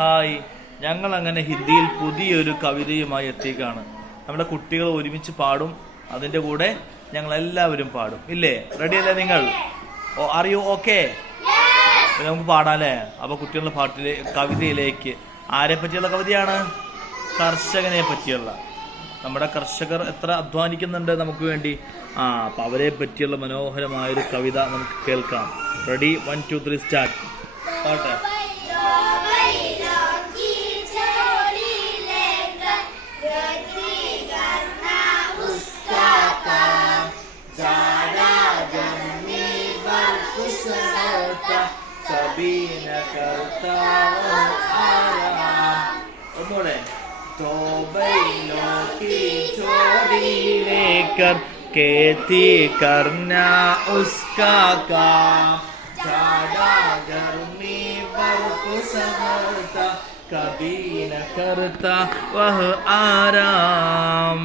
Hi, ഞങ്ങൾ അങ്ങനെ ഹിന്ദിയിൽ പുതിയൊരു കവിതയുമായി എത്തിക്കാണ്. നമ്മുടെ കുട്ടികൾ ഒരുമിച്ച് പാടും, അതിൻ്റെ കൂടെ ഞങ്ങൾ എല്ലാവരും പാടും. ഇല്ലേ? റെഡിയല്ലേ നിങ്ങൾ? Are you okay? നമുക്ക് പാടാല്ലേ? അപ്പോൾ കുട്ടികളുടെ കവിതയിലേക്ക് ആരെ പറ്റിയുള്ള കവിതയാണ്? കർഷകനെ പറ്റിയുള്ള. നമ്മുടെ കർഷകർ എത്ര അധ്വാനിക്കുന്നുണ്ട് നമുക്ക് വേണ്ടി. അപ്പോൾ അവരെ പറ്റിയുള്ള മനോഹരമായൊരു കവിത നമുക്ക് കേൾക്കാം. റെഡി? 1 2 3 സ്റ്റാർട്ട്. പാട്ടെ. ഒന്നുകൂടെ. तो बैलों की जोड़ी लेकर खेती करना उसका काम, जाड़ा गर्मी बर्फ सहता कभी न करता वह आराम.